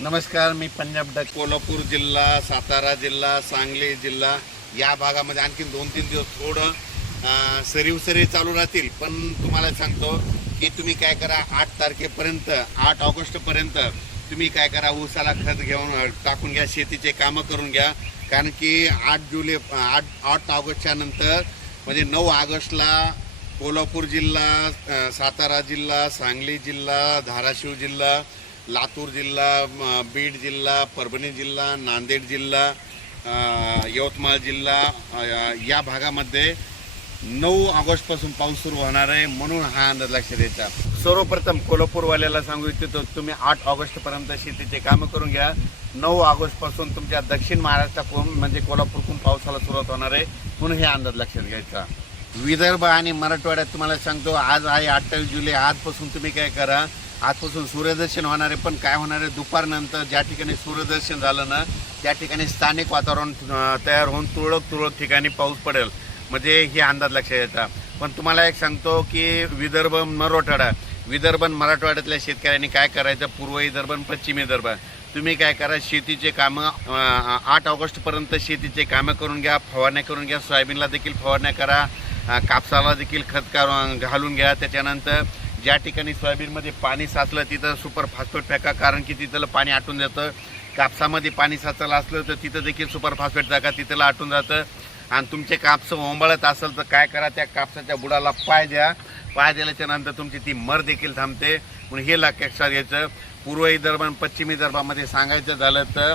नमस्कार मी पंजाब डक कोल्हापूर जिल्हा सातारा जिल्हा सांगली जिल्हा या भागामध्ये आणखी दोन तीन दिवस थोडं अं, सरीव सरी चालू राहतील. पण तुम्हाला सांगतो की तुम्ही काय करा आठ तारखेपर्यंत आठ ऑगस्टपर्यंत तुम्ही काय करा ऊसाला खत घेऊन टाकून घ्या शेतीचे कामं करून घ्या. कारण की आठ जुलै आठ आठ ऑगस्टच्या नंतर म्हणजे नऊ ऑगस्टला कोल्हापूर जिल्हा सातारा जिल्हा सांगली जिल्हा धाराशिव जिल्हा लातूर जिल्हा बीड जिल्हा परभणी जिल्हा नांदेड जिल्हा यवतमाळ जिल्हा या भागामध्ये नऊ ऑगस्टपासून पाऊस सुरू होणार आहे म्हणून हा अंदाज लक्ष द्यायचा सर्वप्रथम कोल्हापूरवाल्याला सांगू इच्छितो तुम्ही आठ ऑगस्टपर्यंत शेतीचे कामं करून घ्या. नऊ ऑगस्टपासून तुमच्या दक्षिण महाराष्ट्राकडून म्हणजे कोल्हापूरकडून पावसाला सुरुवात होणार आहे म्हणून हे अंदाज लक्षात घ्यायचा. विदर्भ आणि मराठवाड्यात तुम्हाला सांगतो आज आहे अठ्ठावीस जुलै आजपासून तुम्ही काय करा आजपासून सूर्यदर्शन होणार आहे पण काय होणार आहे? दुपारनंतर ज्या ठिकाणी सूर्यदर्शन झालं ना त्या ठिकाणी स्थानिक वातावरण तयार होऊन तुरळक तुरळक ठिकाणी पाऊस पडेल. म्हणजे हे अंदाज लक्षात येतात पण तुम्हाला एक सांगतो की विदर्भ मराठवाडा विदर्भ मराठवाड्यातल्या शेतकऱ्यांनी काय करायचं? पूर्व विदर्भ पश्चिम विदर्भ. तुम्ही काय करा शेतीचे कामं आठ ऑगस्टपर्यंत शेतीचे कामं करून घ्या फवारण्या करून घ्या सोयाबीनला देखील फवारण्या करा कापसाला देखील खत घालून घ्या. त्याच्यानंतर ज्या ठिकाणी सोयाबीनमध्ये पाणी साचलं तिथं सुपर फॉस्फेट फेका कारण की तिथलं पाणी आटून जातं. कापसामध्ये पाणी साचलं असलं तर तिथं देखील सुपर फॉस्फेट टाका तिथलं आटून जातं. आणि तुमचे कापसं ओंबळत असेल तर काय करा त्या कापसाच्या बुडाला पाय द्या. पाय दिल्याच्या नंतर तुमची ती मर देखील थांबते. म्हणून हे लक्षात घ्यायचं. पूर्व विदर्भ आणि पश्चिमी विदर्भामध्ये सांगायचं झालं तर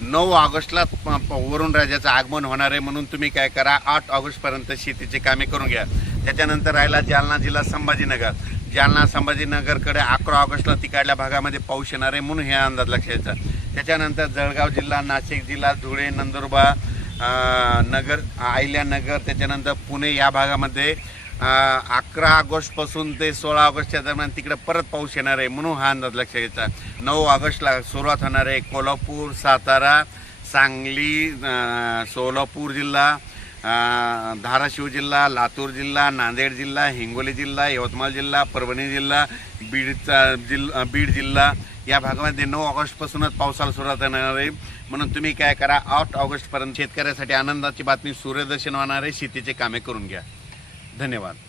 नऊ ऑगस्टला प- प- वरुण राजाचं आगमन होणार आहे म्हणून तुम्ही काय करा आठ ऑगस्टपर्यंत शेतीचे कामे करून घ्या. त्याच्यानंतर राहिला जालना जिल्हा संभाजीनगर. जालना संभाजीनगरकडे अकरा ऑगस्टला तिकडल्या भागामध्ये पाऊस येणार आहे म्हणून हे अंदाज लक्षात त्याच्यानंतर जळगाव जिल्हा नाशिक जिल्हा धुळे नंदुरबार नगर अहिल्यानगर त्याच्यानंतर पुणे या भागामध्ये अकरा ऑगस्टपासून ते सोळा ऑगस्टच्या दरम्यान तिकडे परत पाऊस येणार आहे म्हणून हा अंदाज लक्षात घ्यायचा नऊ ऑगस्टला सुरुवात होणार आहे कोल्हापूर सातारा सांगली सोलापूर जिल्हा धाराशिव जिल्हा लातूर जिल्हा नांदेड जिल्हा हिंगोली जिल्हा यवतमाळ जिल्हा परभणी जिल्हा बीडचा जिल्हा बीड जिल्हा. या भागामध्ये नऊ ऑगस्टपासूनच पावसाला सुरुवात होणार आहे. म्हणून तुम्ही काय करा आठ ऑगस्टपर्यंत शेतकऱ्यासाठी आनंदाची बातमी सूर्यदर्शन होणार आहे. शेतीचे कामे करून घ्या. धन्यवाद.